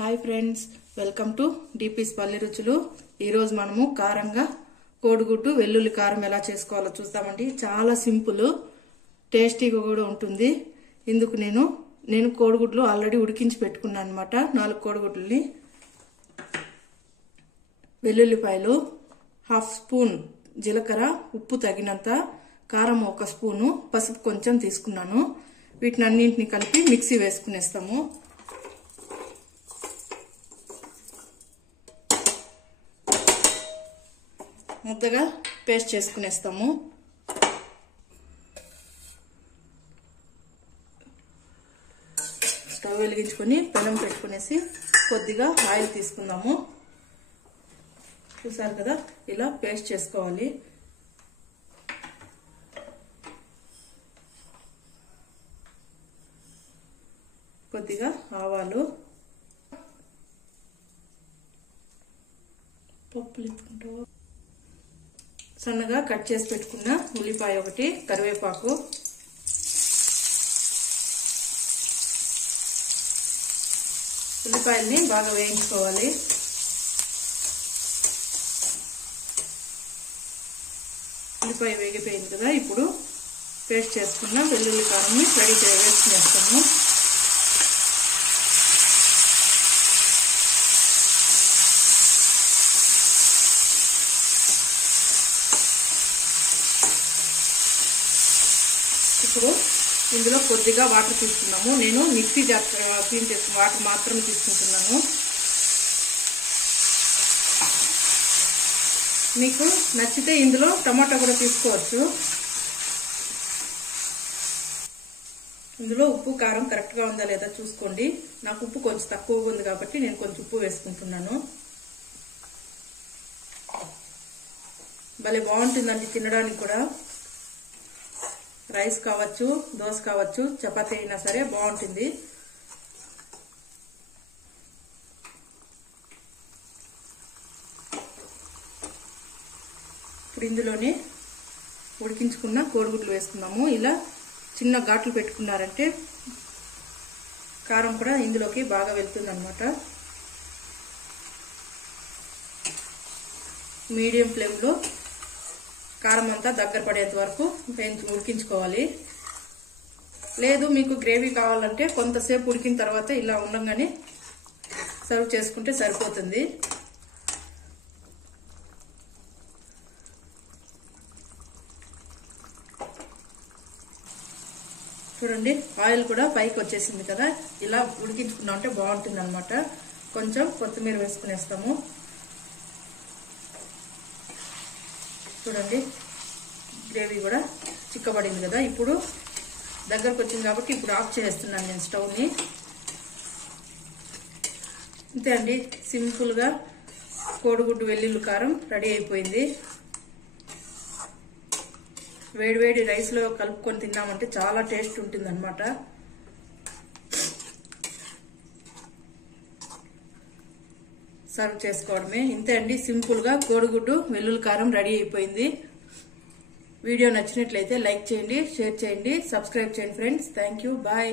Hi friends, welcome to DPs పల్లి రుచులు. ఈరోజు మనము కారంగా కోడిగుడ్డు వెల్లుల్లి కారం ఎలా చేసుకోవాలో చూస్తామండి. చాలా సింపుల్, టేస్టీగా కూడా ఉంటుంది. ఇందుకు నేను కోడిగుడ్లు ఆల్రెడీ ఉడికించి పెట్టుకున్నాను అనమాట. 4 కోడిగుడ్లని, వెల్లుల్లిపాయలు, 1/2 స్పూన్ జీలకర్ర, ఉప్పు తగినంత, కారం 1 స్పూను, పసుపు కొంచెం తీసుకున్నాను. వీటిని అన్నింటినీ కలిపి మిక్సీ వేసుకునేస్తాము. ముద్దగా పేస్ట్ చేసుకునేస్తాము. స్టవ్ వెలిగించుకొని పెనం పెట్టుకునేసి కొద్దిగా ఆయిల్ తీసుకుందాము. చూసారు కదా, ఇలా పేస్ట్ చేసుకోవాలి. కొద్దిగా ఆవాలు, పప్పులు ఎత్తుకుంటావు, సన్నగా కట్ చేసి పెట్టుకున్న ఉల్లిపాయ 1, కరివేపాకు, ఉల్లిపాయల్ని బాగా వేయించుకోవాలి. ఉల్లిపాయ వేగిపోయింది కదా, ఇప్పుడు పేస్ట్ చేసుకున్న వెల్లుల్లి కారంని వేసుకునేస్తాము. ఇప్పుడు ఇందులో కొద్దిగా వాటర్ తీసుకున్నాము. నేను మిక్సీ క్లీన్ చేసుకున్న వాటర్ మాత్రమే తీసుకుంటున్నాను. మీకు నచ్చితే ఇందులో టమాటా కూడా తీసుకోవచ్చు. ఇందులో ఉప్పు కారం కరెక్ట్గా ఉందా లేదా చూసుకోండి. నాకు ఉప్పు కొంచెం తక్కువగా ఉంది కాబట్టి నేను కొంచెం ఉప్పు వేసుకుంటున్నాను. భలే బాగుంటుందండి తినడానికి కూడా. రైస్ కావచ్చు, దోశ కావచ్చు, చపాతీ అయినా సరే బాగుంటుంది. ఇప్పుడు ఇందులోనే ఉడికించుకున్న కోడిగుడ్లు వేసుకున్నాము. ఇలా చిన్న ఘాట్లు పెట్టుకున్నారంటే కారం కూడా ఇందులోకి బాగా వెళ్తుంది అన్నమాట. మీడియం ఫ్లేమ్లో కారం అంతా దగ్గర పడేంత వరకు ఉడికించుకోవాలి. లేదు మీకు గ్రేవీ కావాలంటే కొంతసేపు ఉడికిన తర్వాత ఇలా ఉండగానే సర్వ్ చేసుకుంటే సరిపోతుంది. చూడండి, ఆయిల్ కూడా పైకి వచ్చేసింది కదా. ఇలా ఉడికించుకున్నామంటే బాగుంటుంది అన్నమాట. కొంచెం కొత్తిమీర వేసుకునేస్తాము. చూడండి, గ్రేవీ కూడా చిక్కబడింది కదా. ఇప్పుడు దగ్గరకు వచ్చింది కాబట్టి ఇప్పుడు ఆఫ్ చేస్తున్నాను నేను స్టవ్ని. అంతే అండి, సింపుల్గా కోడిగుడ్డు వెల్లుల్లి కారం రెడీ అయిపోయింది. వేడివేడి రైస్లో కలుపుకొని తిన్నామంటే చాలా టేస్ట్ ఉంటుంది అన్నమాట. సర్వ్ చేసుకోవడమే. ఇంతే అండి, సింపుల్గా కోడిగుడ్డు వెల్లుల్లి కారం రెడీ అయిపోయింది. వీడియో నచ్చినట్లయితే లైక్ చేయండి, షేర్ చేయండి, సబ్స్క్రైబ్ చేయండి ఫ్రెండ్స్. Thank you, bye.